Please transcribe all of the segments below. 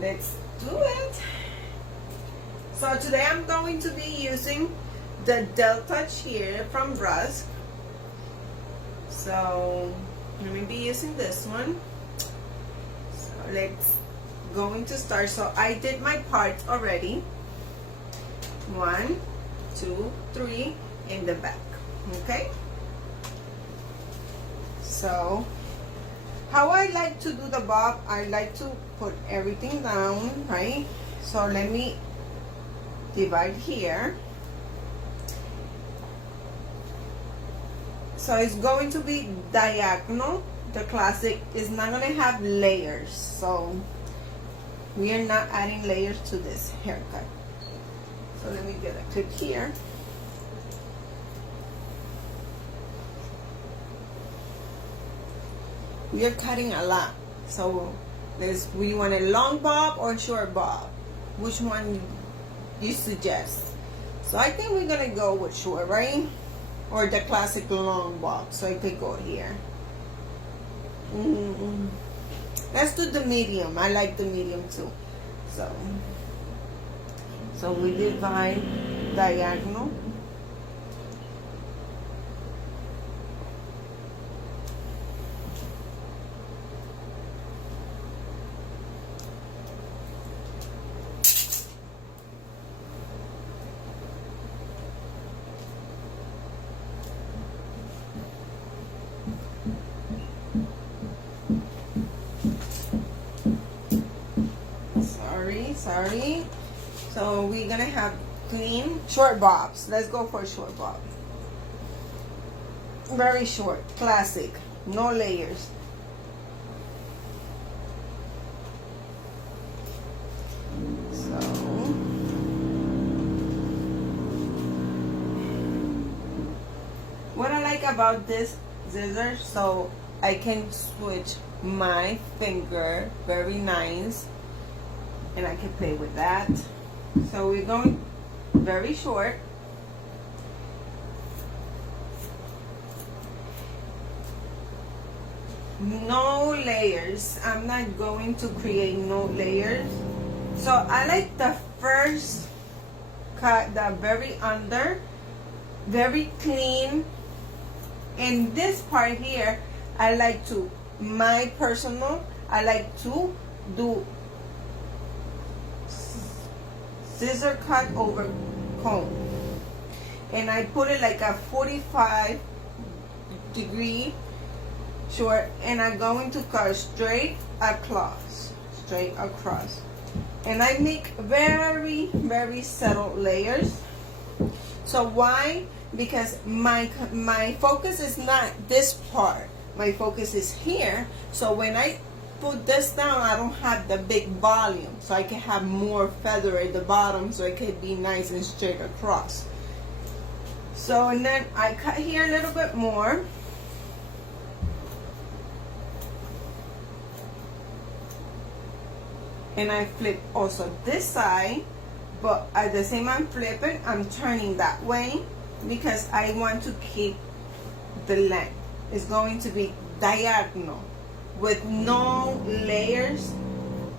Let's do it. So today I'm going to be using the Delta Cheer from Rusk. So I'm going to be using this one. So let's going to start. So I did my parts already. 1, 2, 3 in the back. Okay. So how I like to do the bob, I like to put everything down, right? So let me divide here. So it's going to be diagonal. The classic is not going to have layers, so we are not adding layers to this haircut. So let me get a clip here. We are cutting a lot, so we want a long bob or short bob? Which one you suggest? So I think we're gonna go with short, right? Or the classic long bob. So I could go here. Let's do the medium. I like the medium too. So we divide diagonal. Sorry. So we're gonna have clean short bobs. Let's go for short bob. Very short, classic, no layers. So what I like about this scissors, so I can switch my finger, very nice. And I can play with that. So we're going very short. No layers. I'm not going to create no layers. So I like the first cut, the very under, very clean. And this part here, I like to, my personal, I like to do scissor cut over comb, and I put it like a 45-degree short, and I'm going to cut straight across, and I make very, very subtle layers. So why? Because my focus is not this part, my focus is here. So when I put this down, I don't have the big volume, so I can have more feather at the bottom, so it could be nice and straight across. So and then I cut here a little bit more, and I flip also this side, but at the same I'm flipping, I'm turning that way because I want to keep the length. It's going to be diagonal with no layers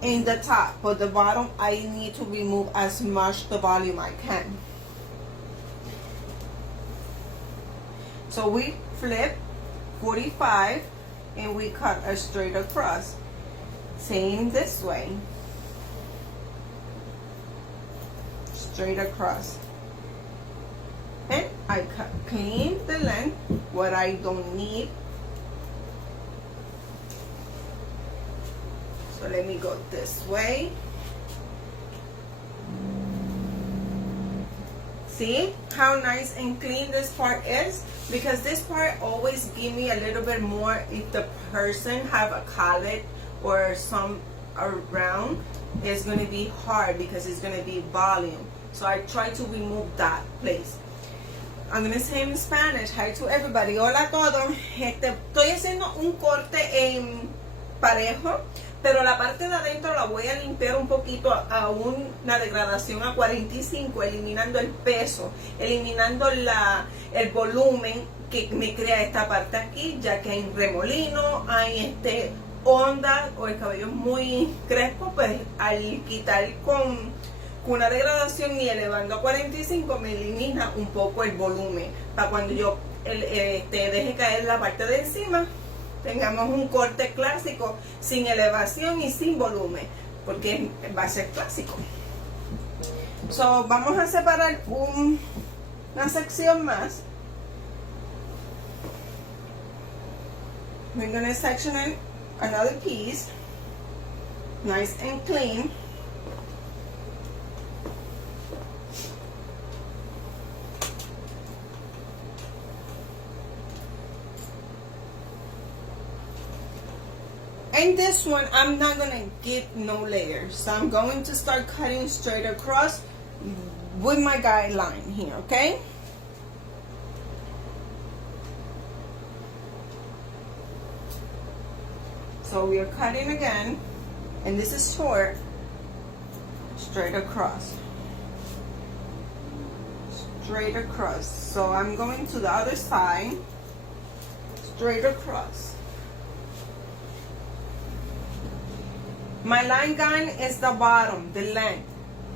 in the top, but the bottom I need to remove as much the volume I can. So we flip 45 and we cut a straight across. Same this way, straight across. And I cut clean the length, what I don't need. So let me go this way. See how nice and clean this part is? Because this part always give me a little bit more if the person have a collet or some around. It's going to be hard because it's going to be volume. So I try to remove that place. I'm going to say in Spanish, hi to everybody. Hola a todos. Estoy haciendo un corte parejo, pero la parte de adentro la voy a limpiar un poquito a una degradación a 45, eliminando el peso, eliminando el volumen que me crea esta parte aquí, ya que hay remolino, hay onda o el cabello es muy crespo, pues al quitar con una degradación y elevando a 45 me elimina un poco el volumen para cuando yo deje caer la parte de encima tengamos un corte clásico sin elevación y sin volumen, porque va a ser clásico. So, vamos a separar una sección más. We're going to section in another piece, nice and clean. And this one, I'm not going to give no layers. So I'm going to start cutting straight across with my guideline here, okay? So we are cutting again, and this is short, straight across. Straight across. So I'm going to the other side, straight across. My line gun is the bottom, the length,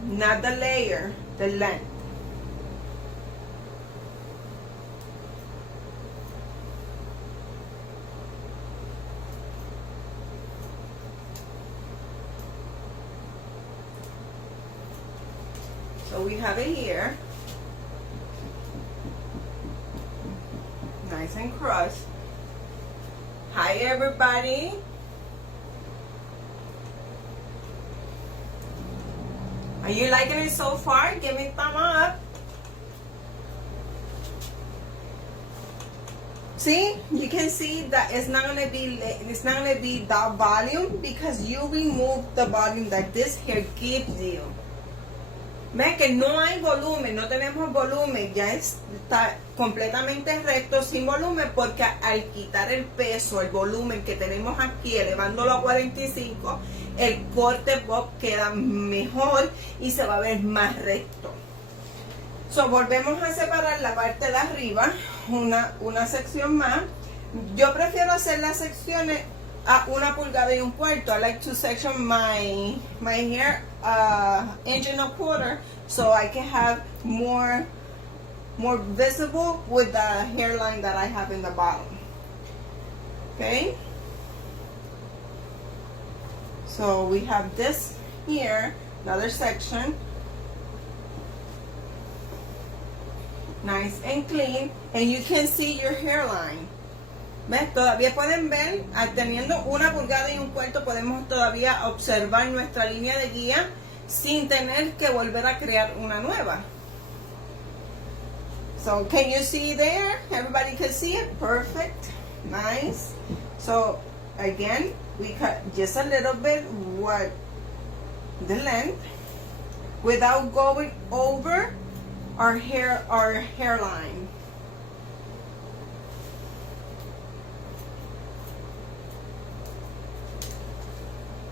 not the layer, the length. So we have it here, nice and crossed. Hi everybody. Are you liking it so far? Give me a thumb up. See, you can see that it's not gonna be that volume because you remove the volume that this hair gives you. Ven que no hay volumen, no tenemos volumen, ya está completamente recto sin volumen porque al quitar el peso, el volumen que tenemos aquí, elevándolo a 45, el corte bob queda mejor y se va a ver más recto. So, volvemos a separar la parte de arriba, una sección más. Yo prefiero hacer las secciones a 1 pulgada y 1/4. I like to section my hair 1 1/4 so I can have more visible with the hairline that I have in the bottom. Okay, so we have this here, another section, nice and clean, and you can see your hairline. ¿Ves? Todavía pueden ver, teniendo 1 pulgada y 1/4 podemos todavía observar nuestra línea de guía sin tener que volver a crear una nueva. So can you see there? Everybody can see it? Perfect. Nice. So again, we cut just a little bit what the length without going over our hairline.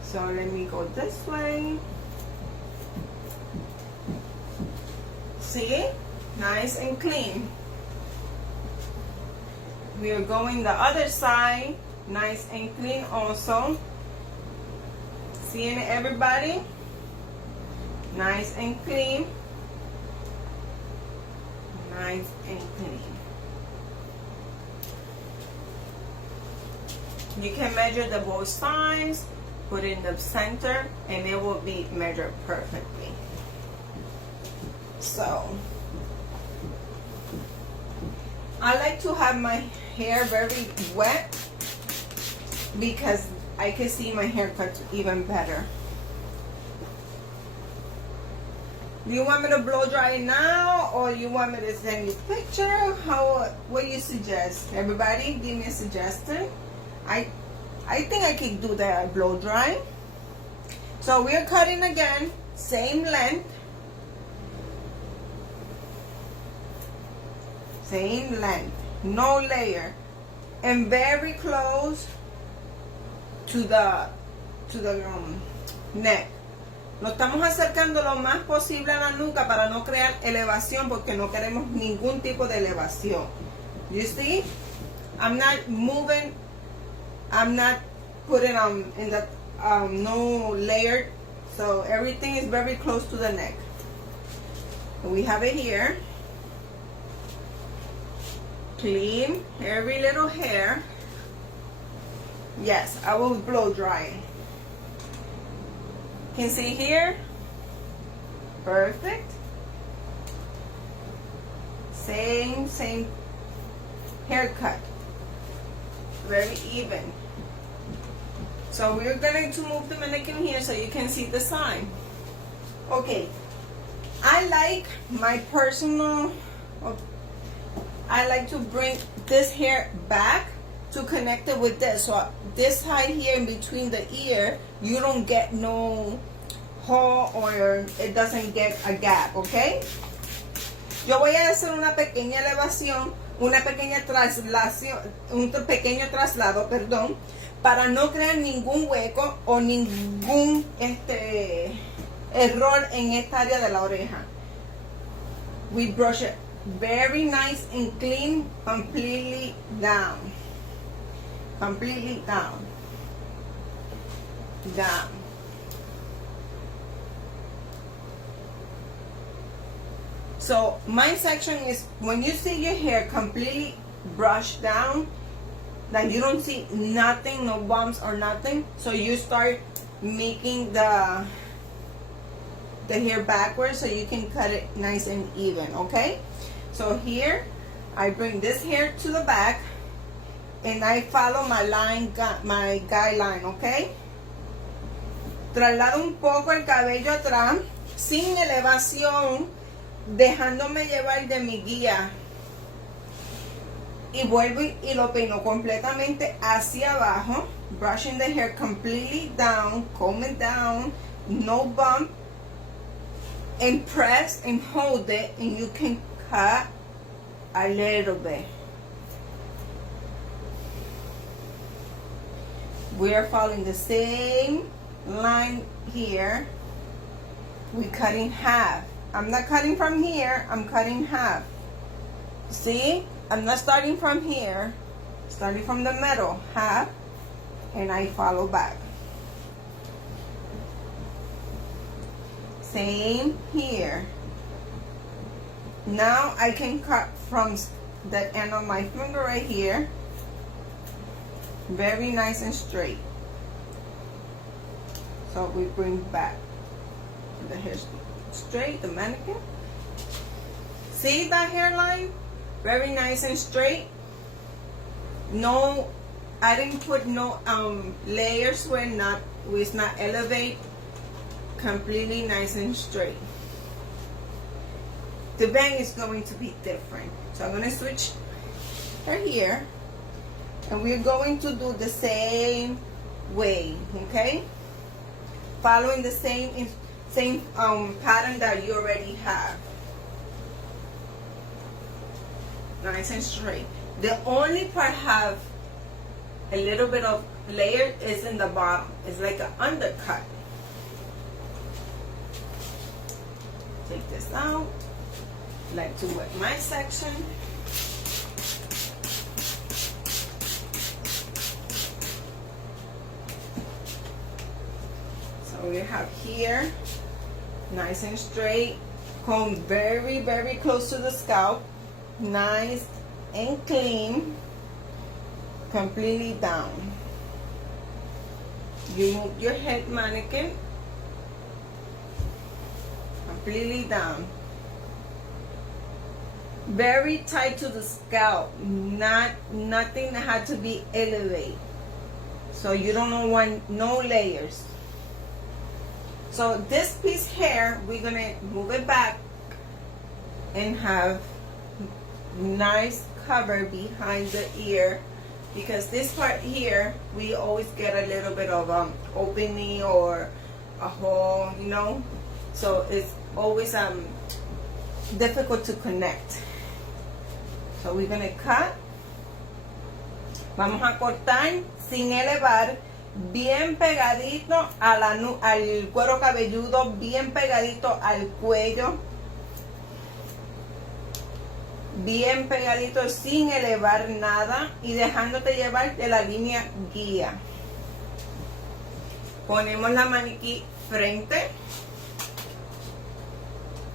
So let me go this way. See? Nice and clean. We are going the other side. Nice and clean also. Seeing it, everybody? Nice and clean. Nice and clean. You can measure the both sides. Put it in the center and it will be measured perfectly. So I like to have my hair very wet because I can see my haircut even better. Do you want me to blow dry it now or you want me to send you a picture? What do you suggest? Everybody give me a suggestion. I think I can do the blow dry. So we're cutting again, same length. Same length, no layer. And very close to the neck. Lo estamos acercando lo más posible a la nuca para no crear elevación porque no queremos ningún tipo de elevación. You see? I'm not moving, I'm not put it in the no layered, so everything is very close to the neck. We have it here. Clean every little hair. Yes, I will blow dry. Can see here. Perfect. Same haircut. Very even. So we're going to move the mannequin here so you can see the sign. Okay. I like my personal, I like to bring this hair back to connect it with this. So this side here in between the ear, you don't get no hole or it doesn't get a gap, okay? Yo voy a hacer una pequeña elevación, una pequeña traslación, un pequeño traslado, perdón, para no crear ningún hueco o ningún error en esta área de la oreja. We brush it very nice and clean, completely down. Completely down. Down. So my section is when you see your hair completely brushed down, that you don't see nothing, no bumps or nothing. So you start making the hair backwards so you can cut it nice and even, okay? So here I bring this hair to the back and I follow my line, my guideline, okay? Traslado un poco el cabello atrás sin elevación, dejándome llevar de mi guía. Y vuelvo y lo peino completamente hacia abajo, brushing the hair completely down, comb it down, no bump, and press and hold it, and you can cut a little bit. We are following the same line here. We cut in half. I'm not cutting from here, I'm cutting half. See? I'm not starting from here, starting from the middle, half, and I follow back. Same here. Now I can cut from the end of my finger right here, very nice and straight. So we bring back the hair straight, the mannequin. See that hairline? Very nice and straight. No, I didn't put no layers where it's not elevate. Completely nice and straight. The bang is going to be different. So I'm going to switch her here. And we're going to do the same way, okay? Following the same pattern that you already have. Nice and straight. The only part have a little bit of layer is in the bottom. It's like an undercut. Take this out. Like to wet my section. So we have here, nice and straight, comb very, very close to the scalp. Nice and clean, completely down. You move your head mannequin completely down. Very tight to the scalp, nothing that had to be elevated. So you don't want no layers. So this piece hair, we're gonna move it back and have nice cover behind the ear, because this part here we always get a little bit of opening or a hole, you know, so it's always difficult to connect. So we're gonna cut. Vamos a cortar sin elevar, bien pegadito a al cuero cabelludo, bien pegadito al cuello. Bien pegadito sin elevar nada y dejándote llevar de la línea guía. Ponemos la maniquí frente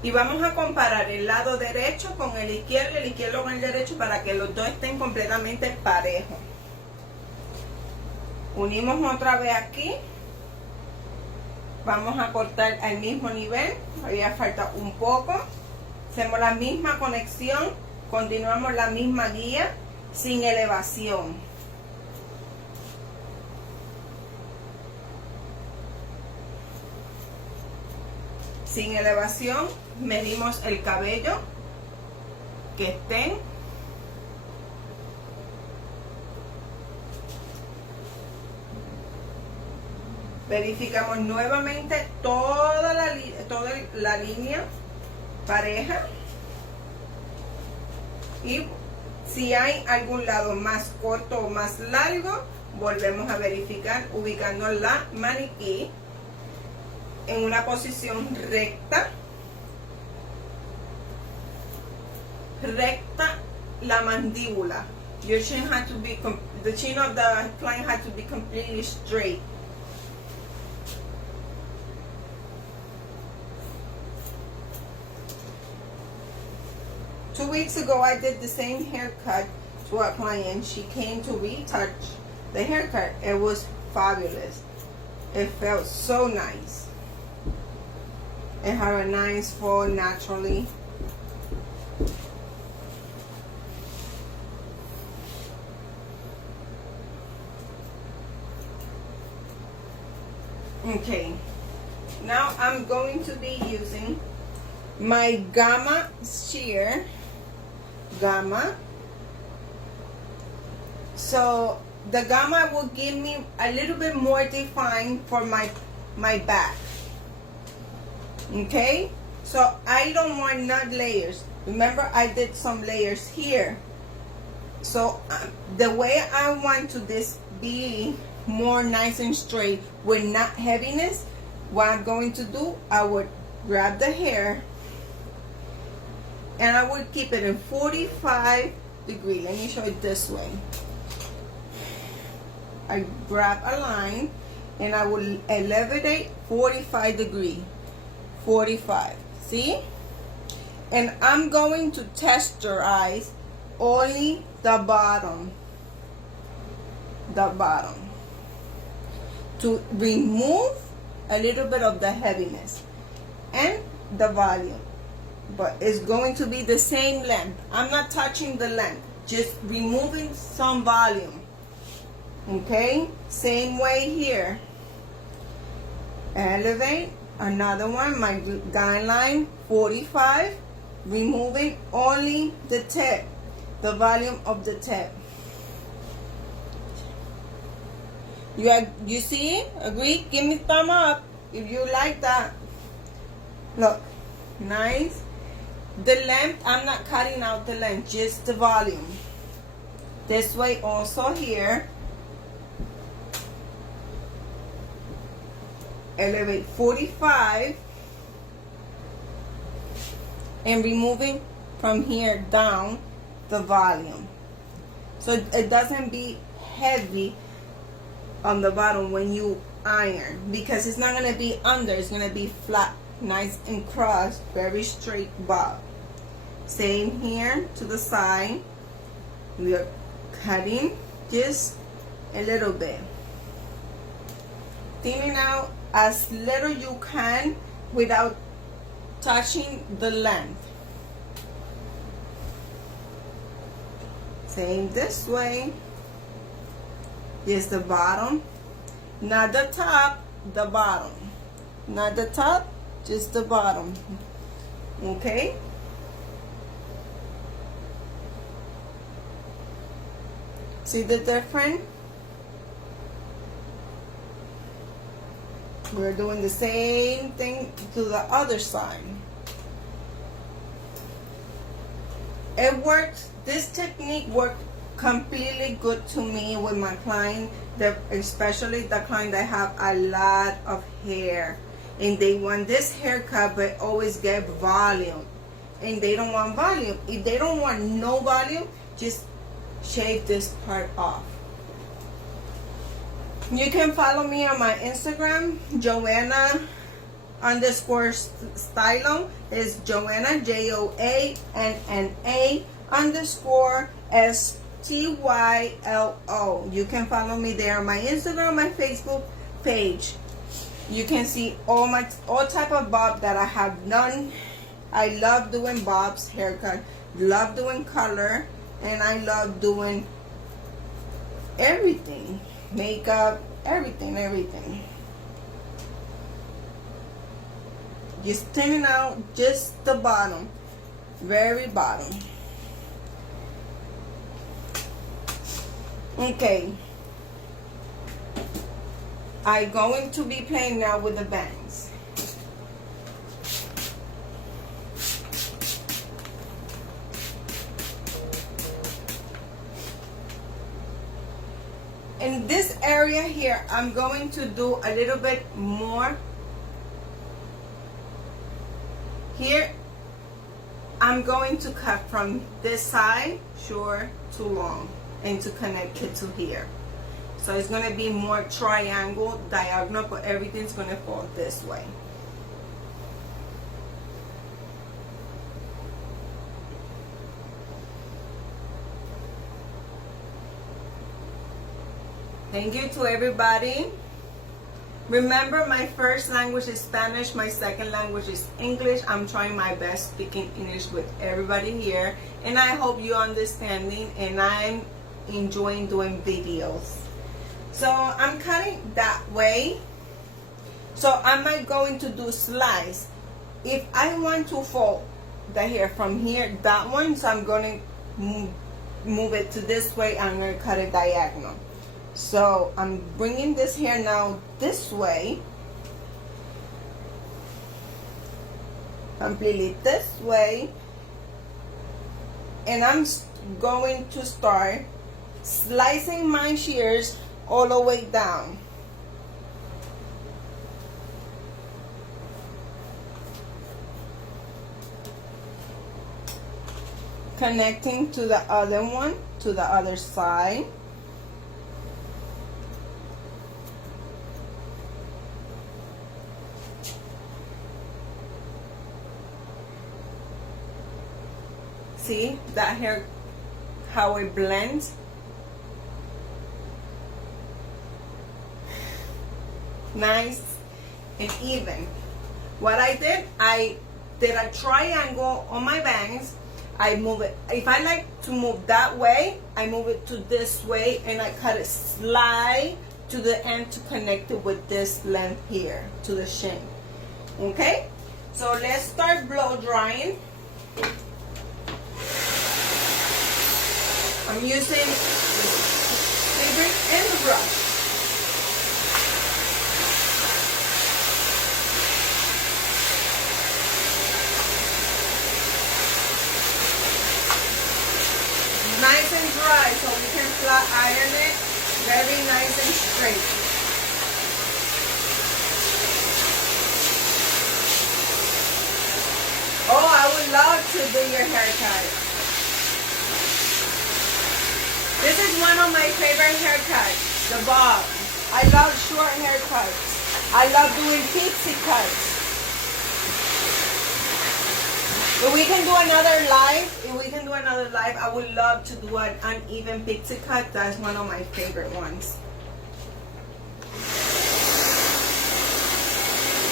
y vamos a comparar el lado derecho con el izquierdo con el derecho para que los dos estén completamente parejos. Unimos otra vez aquí. Vamos a cortar al mismo nivel, todavía falta un poco. Hacemos la misma conexión, continuamos la misma guía sin elevación. Sin elevación, medimos el cabello que estén. Verificamos nuevamente toda la línea pareja. Y si hay algún lado más corto o más largo, volvemos a verificar ubicando la maniquí en una posición recta. Recta la mandíbula. Your chin had to be, the chin of the client had to be completely straight. Two weeks ago, I did the same haircut to a client. She came to retouch the haircut. It was fabulous. It felt so nice. It had a nice fall naturally. Okay, now I'm going to be using my Gamma shear. So the Gamma will give me a little bit more defined for my back. Okay, so I don't want nut layers. Remember, I did some layers here. So the way I want to this be more nice and straight with not heaviness, what I'm going to do, I would grab the hair and I would keep it in 45 degrees. Let me show it this way. I grab a line and I will elevate 45 degrees. 45. See? And I'm going to texturize only the bottom. The bottom. To remove a little bit of the heaviness and the volume. But it's going to be the same length. I'm not touching the length, just removing some volume. Okay, same way here. Elevate, another one, my guideline, 45, removing only the tip, the volume of the tip. You see? Agree? Give me thumb up if you like that. Look, nice. The length, I'm not cutting out the length, just the volume. This way also here. Elevate 45. And removing from here down the volume. So it doesn't be heavy on the bottom when you iron. Because it's not going to be under, it's going to be flat. Nice and crossed, very straight bob. Same here to the side. We are cutting just a little bit. Thinning out as little you can without touching the length. Same this way. Just the bottom, not the top, the bottom. Not the top, just the bottom. Okay? See the difference? We're doing the same thing to the other side. It works. This technique worked completely good to me with my client, especially the client that have a lot of hair. And they want this haircut but always get volume. And they don't want volume. If they don't want no volume, just shave this part off. You can follow me on my Instagram, Joanna underscore stylo is Joanna, JOANNA underscore STYLO. You can follow me there on my Instagram, my Facebook page. You can see all type of bob that I have done. I love doing bobs, haircut, love doing color, and I love doing everything, makeup, everything. Just thinning out just the bottom, very bottom. Okay, I'm going to be playing now with the bangs. In this area here, I'm going to do a little bit more. Here, I'm going to cut from this side, short to long, and to connect it to here. So it's going to be more triangle, diagonal, but everything's going to fall this way. Thank you to everybody. Remember, my first language is Spanish, my second language is English. I'm trying my best speaking English with everybody here, and I hope you're understanding, and I'm enjoying doing videos. So I'm cutting that way. So I'm not going to do slice. If I want to fold the hair from here, that one, so I'm going to move it to this way. I'm going to cut it diagonal. So I'm bringing this hair now this way, completely this way, and I'm going to start slicing my shears all the way down. Connecting to the other one, to the other side. See that hair, how it blends? Nice and even. What I did a triangle on my bangs. I move it. If I like to move that way, I move it to this way, and I cut it slide to the end to connect it with this length here to the shin. Okay? So let's start blow drying. I'm using the fabric and the brush. Nice and dry, so we can flat iron it very nice and straight. Oh, I would love to do your haircut. This is one of my favorite haircuts, the bob. I love short haircuts. I love doing pixie cuts. If we can do another live, I would love to do an uneven pixie cut. That's one of my favorite ones.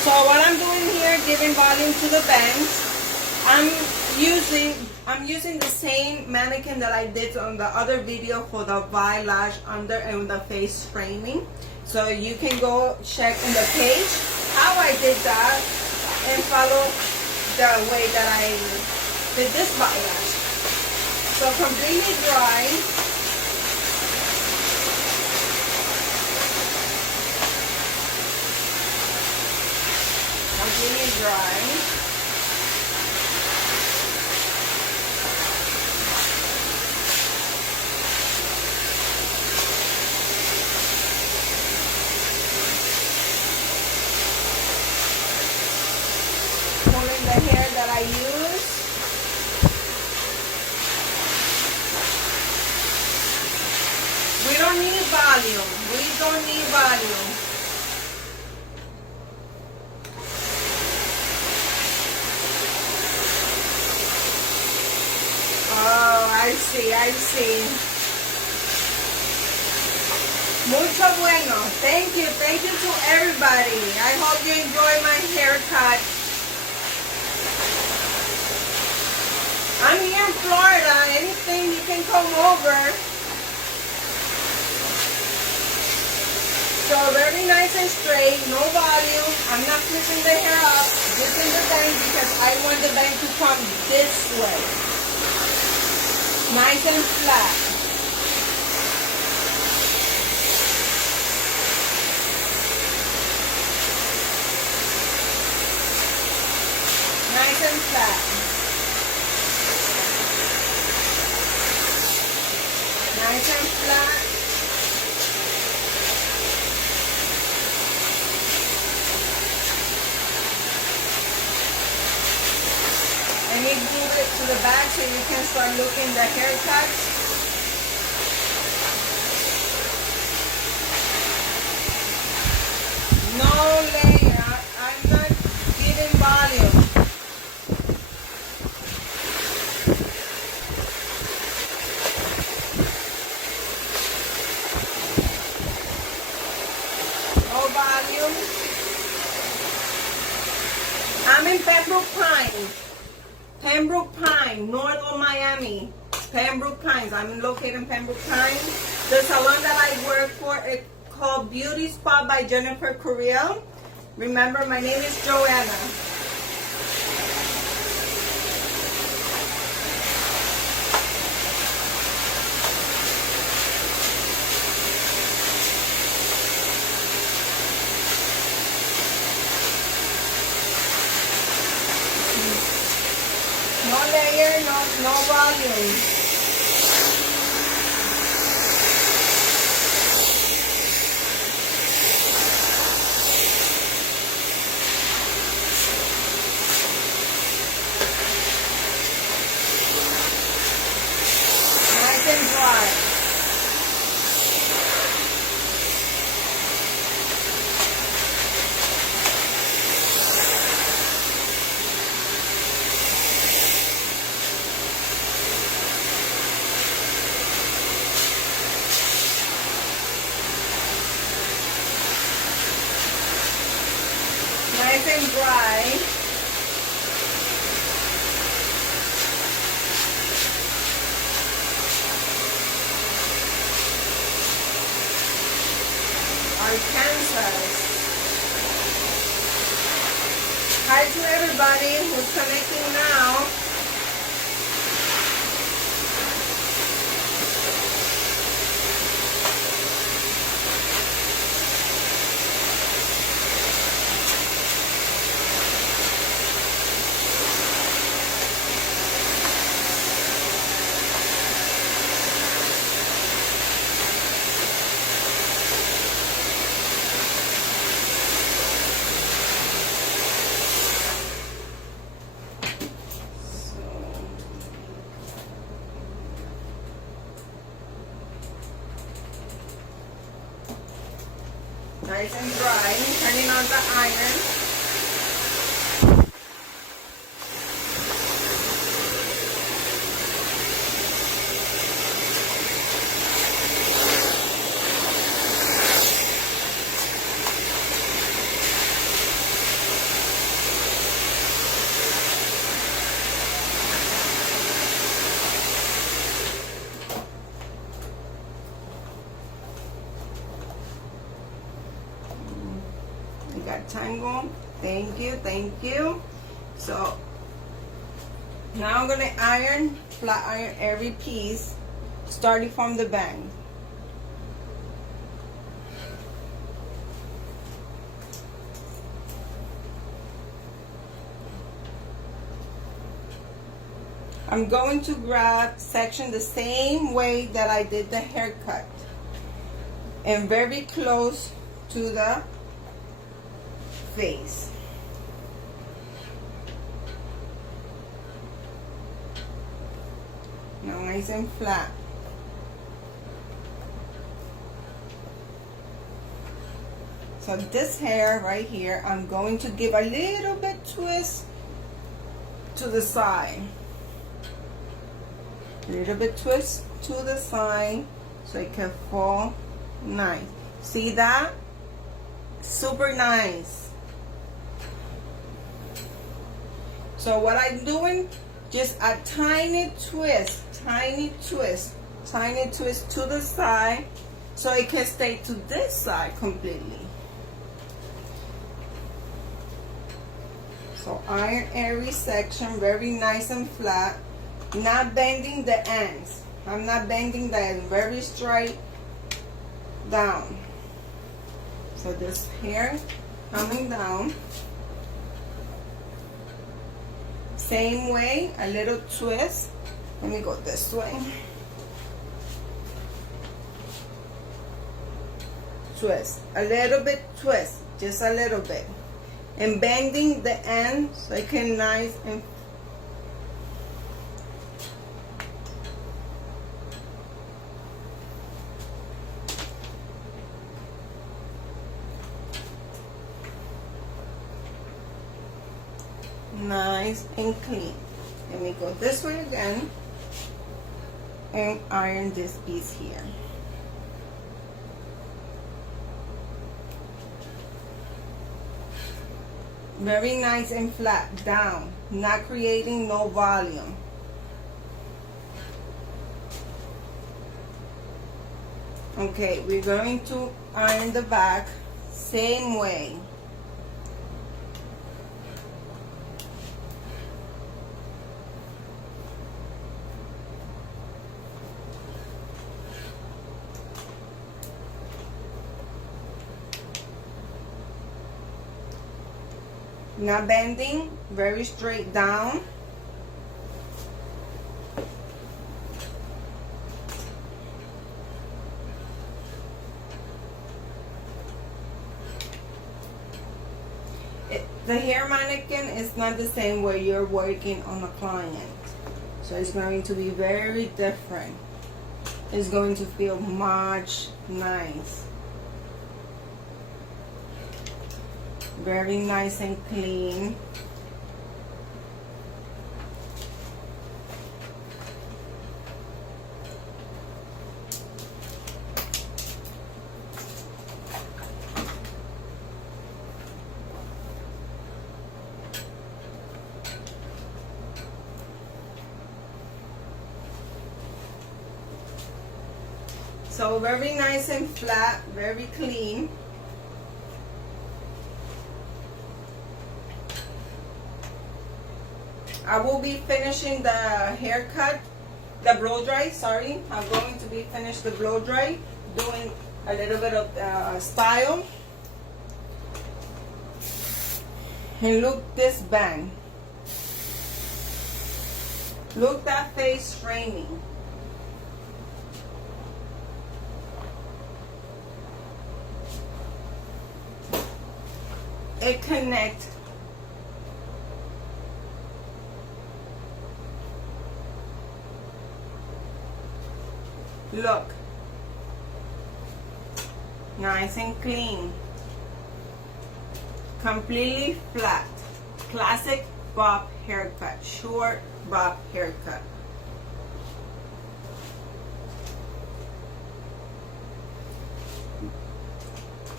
So what I'm doing here, giving volume to the bangs. I'm using the same mannequin that I did on the other video for the eyelash under and the face framing. So you can go check in the page how I did that and follow the way that I did this eyelash. So completely dry. Completely dry. Pulling the hair that I use. We don't don't need volume. We don't need volume. Oh, I see, I see. Mucho bueno. Thank you to everybody. I hope you enjoy my haircut. I'm here in Florida. Anything you can come over. So very nice and straight, no volume. I'm not flipping the hair up, just in the bang because I want the bang to come this way. Nice and flat. Nice and flat. Nice and flat. And you move it to the back so you can start looking the haircuts. No layer. I'm not giving volume. No volume. I'm in Pembroke Pines. Pembroke Pines, north of Miami. Pembroke Pines. I'm located in Pembroke Pines. The salon that I work for is called Beauty Spa by Jennifer Curiel. Remember, my name is Joanna. No layer, no volume. Nice and dry. Nice and dry. Arkansas. Hi to everybody who's connecting now. Nice and dry. Turning on the iron. Got tangle. Thank you. So now I'm gonna iron, flat iron every piece, starting from the bang. I'm going to grab section the same way that I did the haircut and very close to the face. Now nice and flat. So this hair right here, I'm going to give a little bit twist to the side. A little bit twist to the side so it can fall nice. See that? Super nice. So what I'm doing, just a tiny twist to the side so it can stay to this side completely. So iron every section, very nice and flat. Not bending the ends. I'm not bending the ends, very straight down. So this hair coming down. Same way, a little twist. Let me go this way. Twist, a little bit twist, just a little bit. And bending the end so it can nice and nice and clean. Let me go this way again and iron this piece here. Very nice and flat down, not creating no volume. Okay, we're going to iron the back same way. Not bending, very straight down. The hair mannequin is not the same way you're working on a client. So it's going to be very different. It's going to feel much nice. Very nice and clean. So very nice and flat, very clean. I will be finishing the haircut, the blow dry, sorry. I'm going to be finished the blow dry, doing a little bit of style. And look this bang. Look that face framing. It connects. Look, nice and clean, completely flat, classic bob haircut, short bob haircut.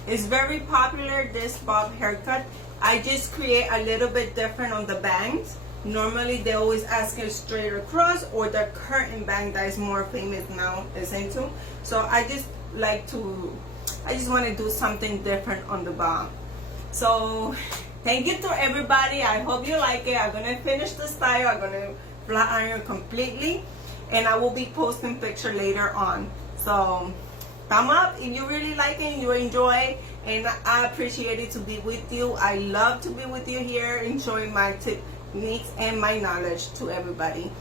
It's very popular, this bob haircut. I just create a little bit different on the bangs. Normally they always ask it straight across or the curtain bang that is more famous now is into. So I just want to do something different on the bob. So thank you to everybody. I hope you like it. I'm going to finish the style. I'm going to flat iron completely. And I will be posting picture later on. So thumb up if you really like it and you enjoy. And I appreciate it to be with you. I love to be with you here, enjoying my techniques and my knowledge to everybody.